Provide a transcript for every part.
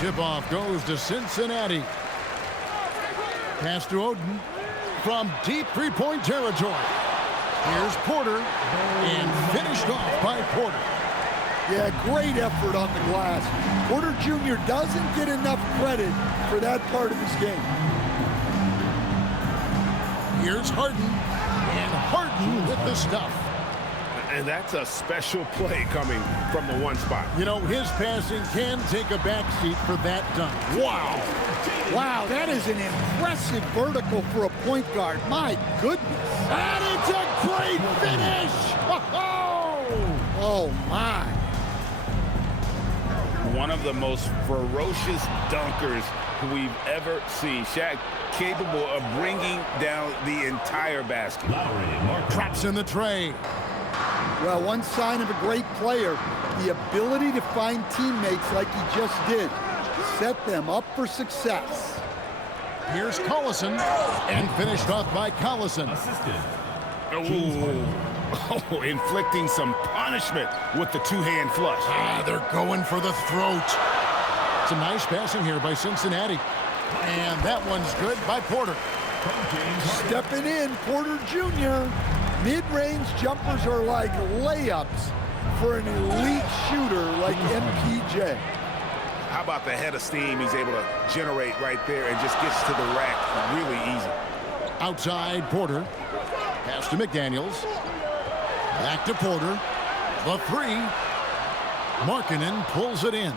Tip-off goes to Cincinnati. Pass to Oden from deep three-point territory. Here's Porter, and finished off by Porter. Yeah, great effort on the glass. Porter Jr. doesn't get enough credit for that part of his game. Here's Harden, and Harden with the stuff. And that's a special play coming from the one spot. You know, his passing can take a backseat for that dunk. Wow. Wow, that is an impressive vertical for a point guard. My goodness. And it's a great finish! Oh, my. One of the most ferocious dunkers we've ever seen. Shaq capable of bringing down the entire basket. Traps in the tray. Well, one sign of a great player, the ability to find teammates like he just did. Set them up for success. Here's Collison, and finished off by Collison. Oh, inflicting some punishment with the two-hand flush. They're going for the throat. Some nice passing here by Cincinnati. And that one's good by Porter. Stepping in, Porter Jr. Mid-range jumpers are like layups for an elite shooter like MPJ. How about the head of steam he's able to generate right there and just gets to the rack really easy. Outside Porter. Pass to McDaniels. Back to Porter. The three. Markkanen pulls it in.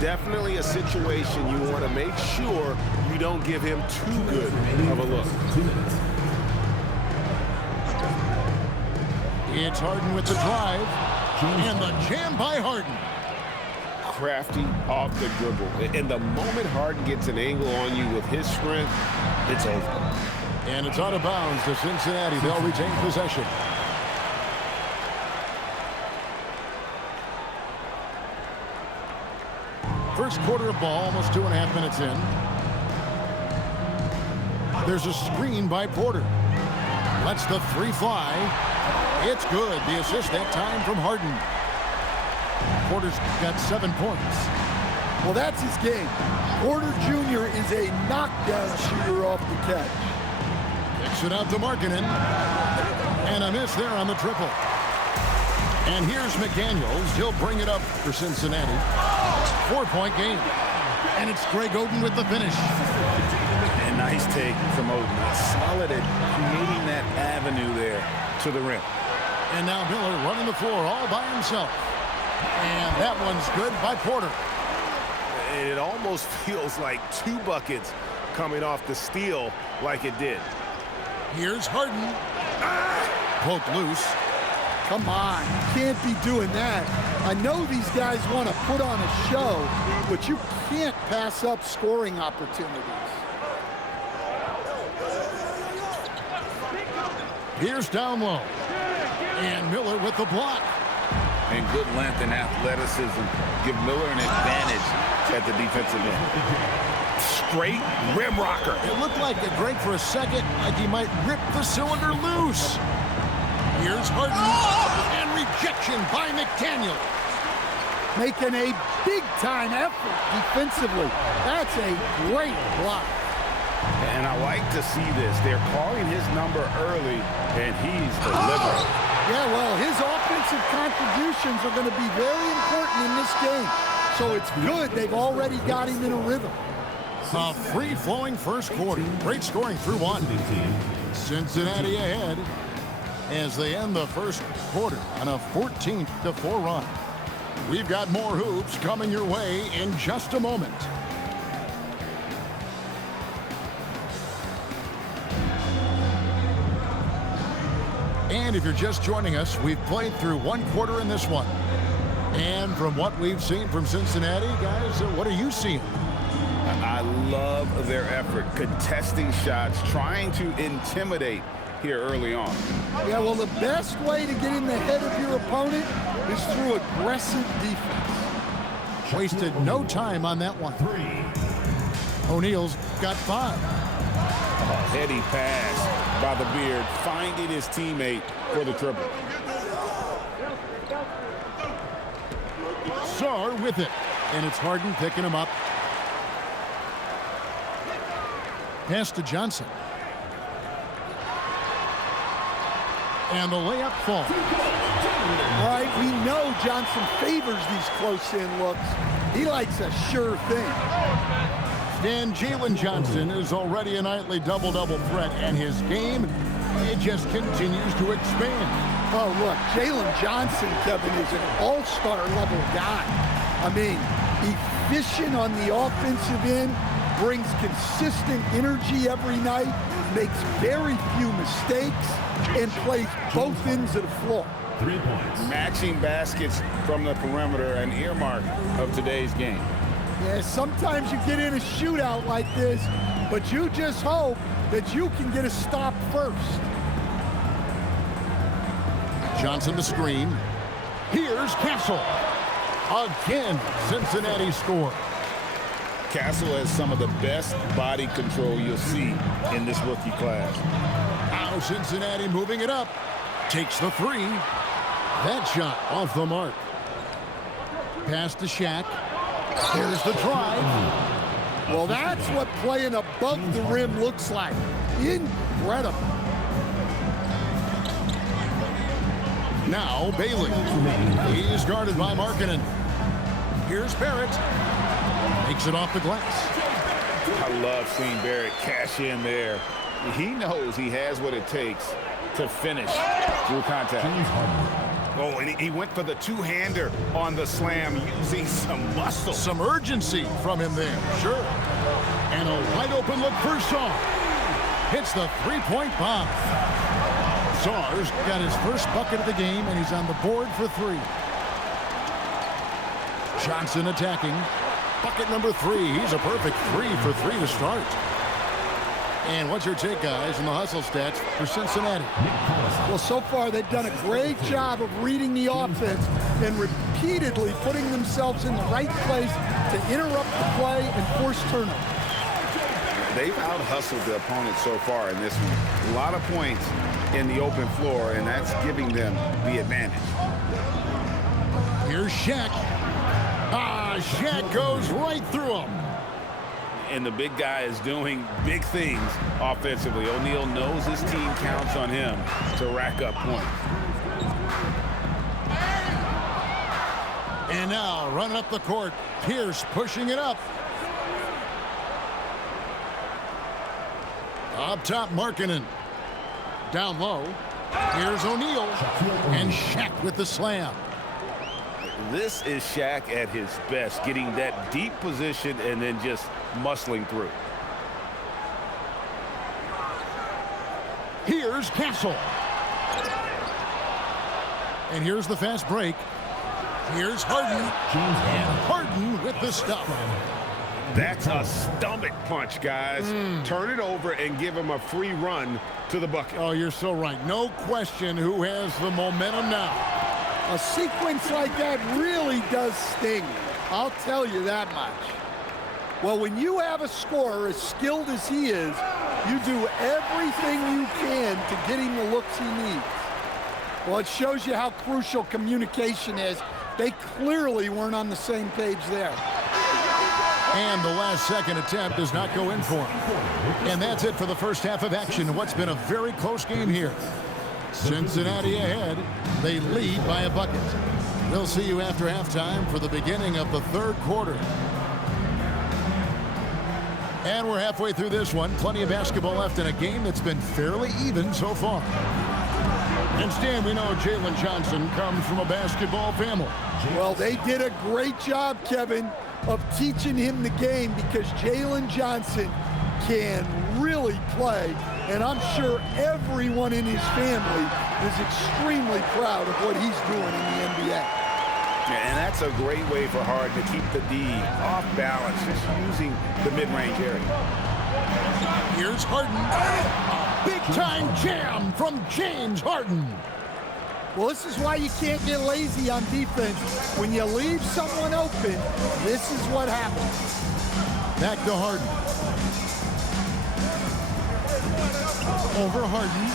Definitely a situation you want to make sure you don't give him too good of a look. It's Harden with the drive. And the jam by Harden. Crafty off the dribble. And the moment Harden gets an angle on you with his strength, it's over. And it's out of bounds to Cincinnati. They'll retain possession. First quarter of ball, almost 2.5 minutes in. There's a screen by Porter. Lets the three fly. It's good. The assist that time from Harden. Porter's got 7 points. Well, that's his game. Porter Jr. is a knockdown shooter off the catch. Kicks it out to Markkanen. And a miss there on the triple. And here's McDaniels. He'll bring it up for Cincinnati. 4-point game. And it's Greg Oden with the finish. And nice take from Oden. Solid at creating that avenue there to the rim. And now Miller running the floor all by himself. And that one's good by Porter. It almost feels like 2 buckets coming off the steal like it did. Here's Harden. Poked loose. Come on, you can't be doing that. I know these guys want to put on a show, but you can't pass up scoring opportunities. Here's down low. And Miller with the block. And good length and athleticism give Miller an advantage at the defensive end. Straight rim rocker. It looked like it break for a second, like he might rip the cylinder loose. Here's Harden. And rejection by McDaniel. Making a big-time effort defensively. That's a great block. And I like to see this. They're calling his number early, and he's delivering. Yeah, well, his offensive contributions are going to be very important in this game. So it's good they've already got him in a rhythm. A free-flowing first quarter. Great scoring through one. Cincinnati ahead as they end the first quarter on a 14-4 run. We've got more hoops coming your way in just a moment. And if you're just joining us, we've played through one quarter in this one. And from what we've seen from Cincinnati, guys, what are you seeing? I love their effort, contesting shots, trying to intimidate here early on. Yeah, well, the best way to get in the head of your opponent is through aggressive defense. Wasted no time on that one. O'Neal's got 5. A heady pass by the Beard, finding his teammate for the triple. Sarr with it. And it's Harden picking him up. Pass to Johnson. And the layup falls. All right, we know Johnson favors these close-in looks. He likes a sure thing. And Jalen Johnson is already a nightly double-double threat, and his game, it just continues to expand. Oh, look, Jalen Johnson, Kevin, is an all-star level guy. I mean, efficient on the offensive end, brings consistent energy every night, makes very few mistakes, and plays both ends of the floor. 3 points. Matching baskets from the perimeter, an earmark of today's game. Yeah, sometimes you get in a shootout like this, but you just hope that you can get a stop first. Johnson the screen. Here's Castle. Again, Cincinnati score. Castle has some of the best body control you'll see in this rookie class. Now Cincinnati moving it up. Takes the three. That shot off the mark. Pass to Shaq. Here's the drive. Well, that's what playing above the rim looks like. Incredible. Now Bailey. He's guarded by Markkanen. Here's Barrett. Makes it off the glass. I love seeing Barrett cash in there. He knows he has what it takes to finish through contact. Oh, and he went for the two-hander on the slam, using some muscle. Some urgency from him there, sure. And a wide-open look for Saw. Hits the three-point bomb. Saw's got his first bucket of the game, and he's on the board for three. Johnson attacking. Bucket number 3. He's a perfect 3 for 3 to start. And what's your take, guys, on the hustle stats for Cincinnati? Well, so far they've done a great job of reading the offense and repeatedly putting themselves in the right place to interrupt the play and force turnovers. They've out-hustled the opponent so far in this one. A lot of points in the open floor, and that's giving them the advantage. Here's Shaq. Shaq goes right through him. And the big guy is doing big things offensively. O'Neal knows his team counts on him to rack up points. And now running up the court, Pierce pushing it up. Up top, Markkanen. Down low, here's O'Neal. And Shaq with the slam. This is Shaq at his best, getting that deep position and then just muscling through. Here's Castle. And here's the fast break. Here's Harden. And Harden with the stuff. That's a stomach punch, guys. Turn it over and give him a free run to the bucket. Oh, you're so right. No question who has the momentum now. A sequence like that really does sting. I'll tell you that much. Well, when you have a scorer as skilled as he is, you do everything you can to get him the looks he needs. Well, it shows you how crucial communication is. They clearly weren't on the same page there. And the last second attempt does not go in for him. And that's it for the first half of action. What's been a very close game here. Cincinnati ahead. They lead by a bucket. We'll see you after halftime for the beginning of the third quarter. And we're halfway through this one. Plenty of basketball left in a game that's been fairly even so far. And Stan, we know Jalen Johnson comes from a basketball family. Well, they did a great job, Kevin, of teaching him the game, because Jalen Johnson can really play. And I'm sure everyone in his family is extremely proud of what he's doing in the NBA. Yeah, and that's a great way for Harden to keep the D off balance, just using the mid-range area. Here's Harden. A big-time jam from James Harden. Well, this is why you can't get lazy on defense. When you leave someone open, this is what happens. Back to Harden. Over Harden.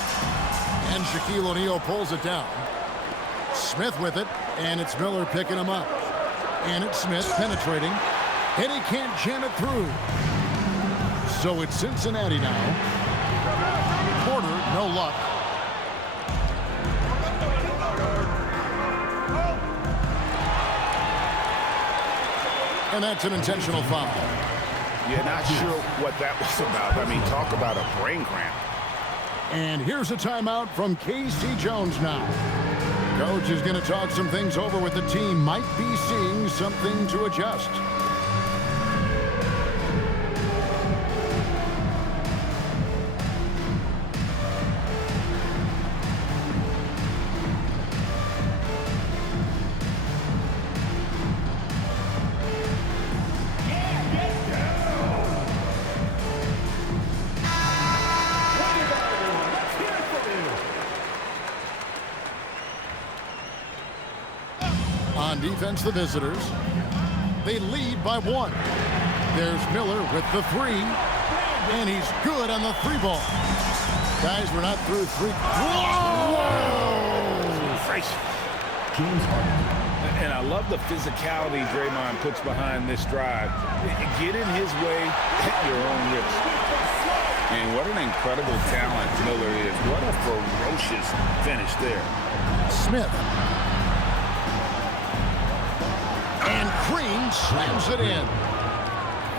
And Shaquille O'Neal pulls it down. Smith with it, and it's Miller picking him up. And it's Smith penetrating. And he can't jam it through. So it's Cincinnati now. Porter, no luck. And that's an intentional foul. Yeah, not sure what that was about. I mean, talk about a brain cramp. And here's a timeout from K.C. Jones now. Coach is going to talk some things over with the team. Might be seeing something to adjust. On defense, the visitors. They lead by 1. There's Miller with the 3. And he's good on the 3 ball. Guys, we're not through 3. Whoa! James Harden. And I love the physicality Draymond puts behind this drive. Get in his way at your own risk. And what an incredible talent Miller is. What a ferocious finish there. Smith. And Green slams it in.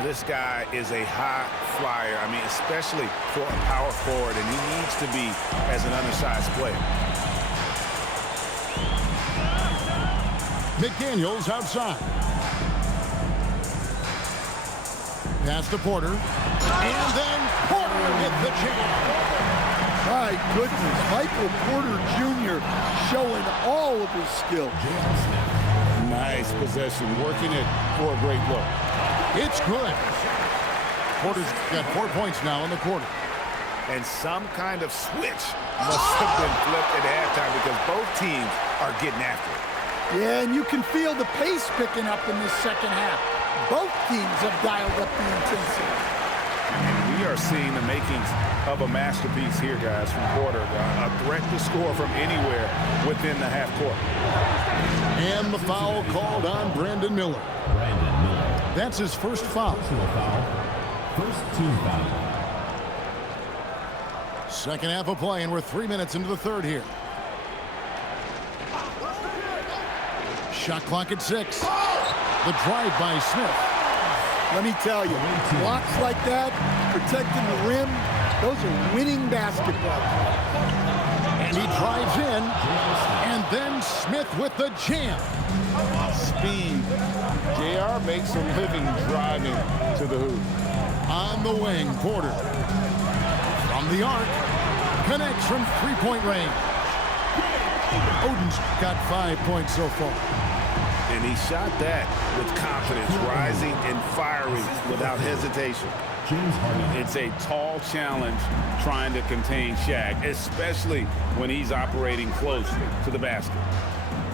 This guy is a high flyer. I mean, especially for a power forward, and he needs to be as an undersized player. McDaniels outside. Pass to Porter. And then Porter hit the jam. My goodness, Michael Porter Jr. showing all of his skills. Nice possession, working it for a great look. It's good. Porter's got 4 points now in the quarter. And some kind of switch must have been flipped at halftime because both teams are getting after it. Yeah, and you can feel the pace picking up in the second half. Both teams have dialed up the intensity. And we are seeing the makings of a masterpiece here, guys, from Porter. A threat to score from anywhere within the half court. And the foul called on Brandon Miller. That's his first foul. First team foul. Second half of play, and we're 3 minutes into the third here. Shot clock at 6. The drive by Smith. Let me tell you, blocks like that, protecting the rim, those are winning basketball. And he drives in, and then Smith with the jam. Speed. JR makes a living driving to the hoop. On the wing, Porter. From the arc, connects from three-point range. Oden's got 5 points so far. And he shot that with confidence, rising and firing without hesitation. It's a tall challenge trying to contain Shaq, especially when he's operating close to the basket.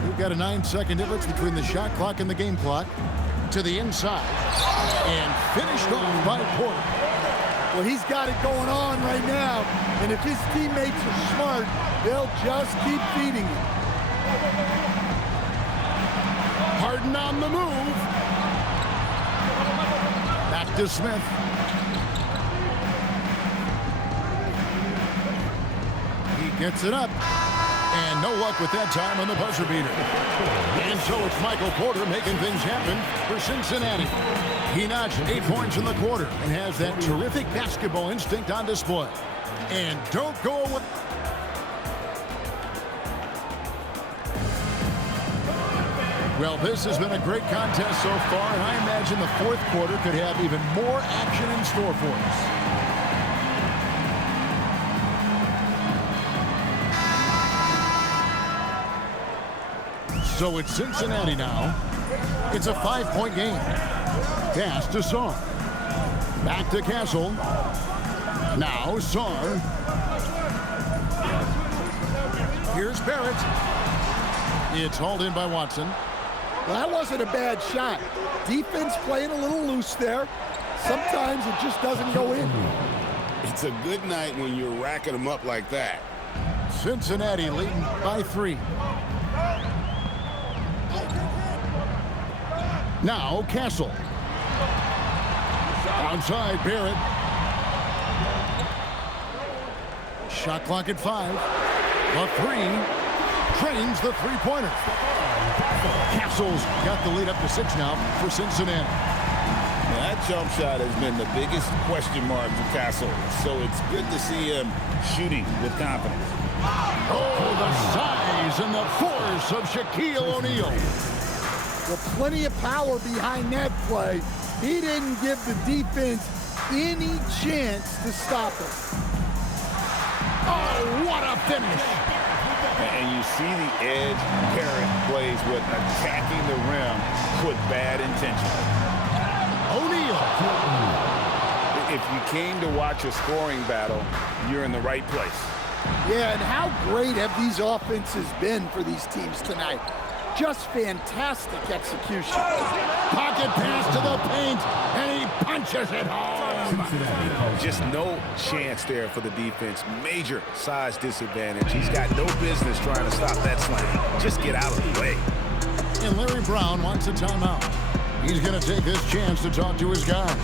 We've got a 9-second difference between the shot clock and the game clock. To the inside. And finished off by Porter. Well, he's got it going on right now. And if his teammates are smart, they'll just keep feeding him. Harden on the move. Back to Smith. He gets it up. And no luck with that time on the buzzer beater. And so it's Michael Porter making things happen for Cincinnati. He notched 8 points in the quarter and has that terrific basketball instinct on display. And don't go away. Well, this has been a great contest so far, and I imagine the fourth quarter could have even more action in store for us. So it's Cincinnati now. It's a 5-point game. Pass to Sarr. Back to Castle. Now Sarr. Here's Barrett. It's hauled in by Watson. Well, that wasn't a bad shot. Defense playing a little loose there. Sometimes it just doesn't go in. It's a good night when you're racking them up like that. Cincinnati leading by 3. Now Castle. Outside Barrett. Shot clock at 5. The 3. Drains the three-pointer. Castle's got the lead up to 6 now for Cincinnati. That jump shot has been the biggest question mark for Castle, so it's good to see him shooting with confidence. Oh, the size and the force of Shaquille O'Neal. Well, plenty of power behind that play. He didn't give the defense any chance to stop it. Oh, what a finish. And you see the edge Barrett plays with, attacking the rim with bad intention. O'Neal. If you came to watch a scoring battle, you're in the right place. Yeah, and how great have these offenses been for these teams tonight? Just fantastic execution. Pocket pass to the paint, and he punches it home. Just no chance there for the defense. Major size disadvantage. He's got no business trying to stop that slam. Just get out of the way. And Larry Brown wants a timeout. He's going to take this chance to talk to his guys.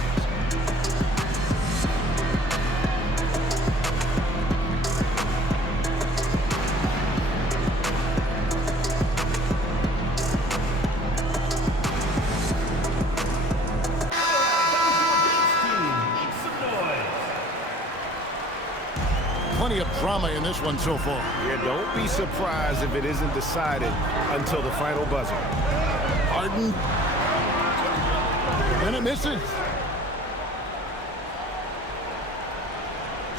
Plenty of drama in this one so far. Yeah, don't be surprised if it isn't decided until the final buzzer. Harden. And it misses.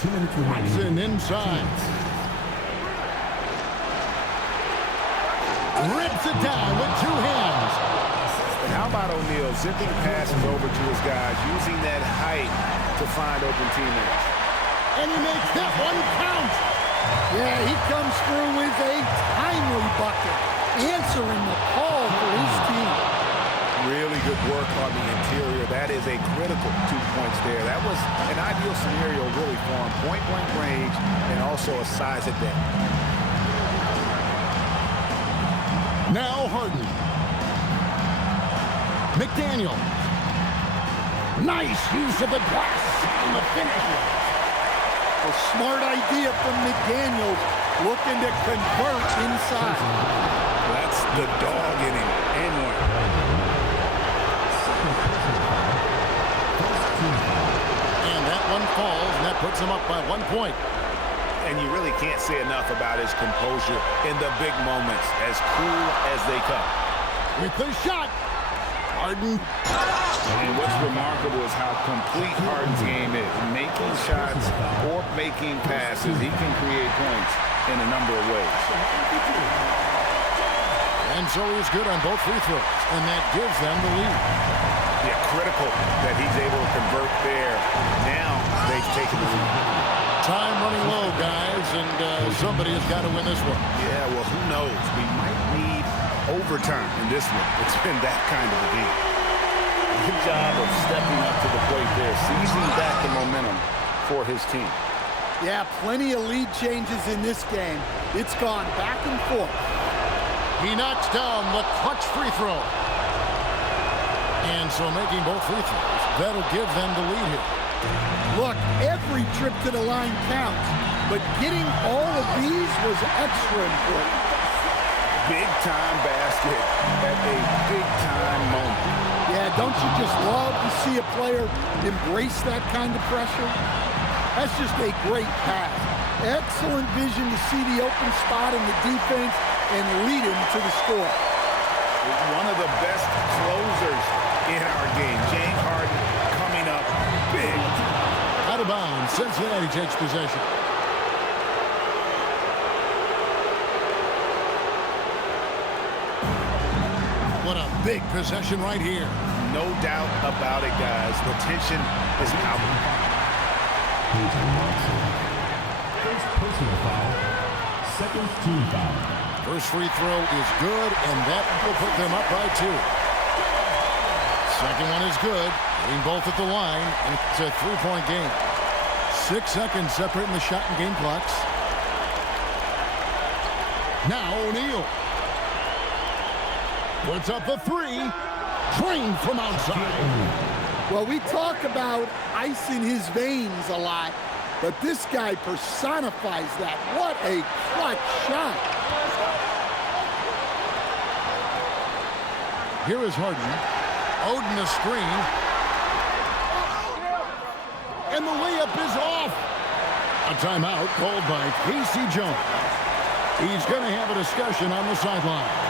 2 minutes remaining. Watson inside. Rips it down with 2 hands. And how about O'Neal zipping passes over to his guys, using that height to find open teammates? And he makes that one count. Yeah, he comes through with a timely bucket, answering the call for his team. Really good work on the interior. That is a critical 2 points there. That was an ideal scenario really for him. Point-blank range and also a size advantage. Now Harden. McDaniel. Nice use of the glass on the finish. A smart idea from McDaniel, looking to convert inside. That's the dog in him. And one. And that one falls, and that puts him up by 1 point. And you really can't say enough about his composure in the big moments, as cool as they come. With the shot. Harden. And what's remarkable is how complete Harden's game is. Making shots or making passes, he can create points in a number of ways. And so he's good on both free throws, and that gives them the lead. Yeah, critical that he's able to convert there. Now they've taken the lead. Time running low, guys, and somebody has got to win this one. Yeah, well, who knows? We might need overtime in this one. It's been that kind of a game. Good job of stepping up to the plate there, seizing back the momentum for his team. Yeah, plenty of lead changes in this game. It's gone back and forth. He knocks down the clutch free throw. And so making both free throws, that'll give them the lead here. Look, every trip to the line counts, but getting all of these was extra important. Big-time basket at a big-time moment. Yeah, don't you just love to see a player embrace that kind of pressure? That's just a great pass. Excellent vision to see the open spot in the defense and lead him to the score. One of the best closers in our game. James Harden coming up big. Out of bounds, Cincinnati takes possession. What a big possession right here. No doubt about it, guys. The tension is palpable. First personal foul. Second team foul. First free throw is good, and that will put them up by 2. Second one is good. Hitting both at the line, and it's a 3-point game. 6 seconds separating the shot and game clocks. Now O'Neal. Puts up the 3. Drained from outside. Well, we talk about ice in his veins a lot, but this guy personifies that. What a clutch shot. Here is Harden. Oden the screen. And the layup is off. A timeout called by Casey Jones. He's going to have a discussion on the sideline.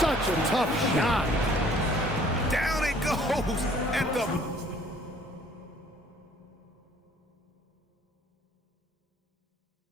Such a tough shot. Down it goes at the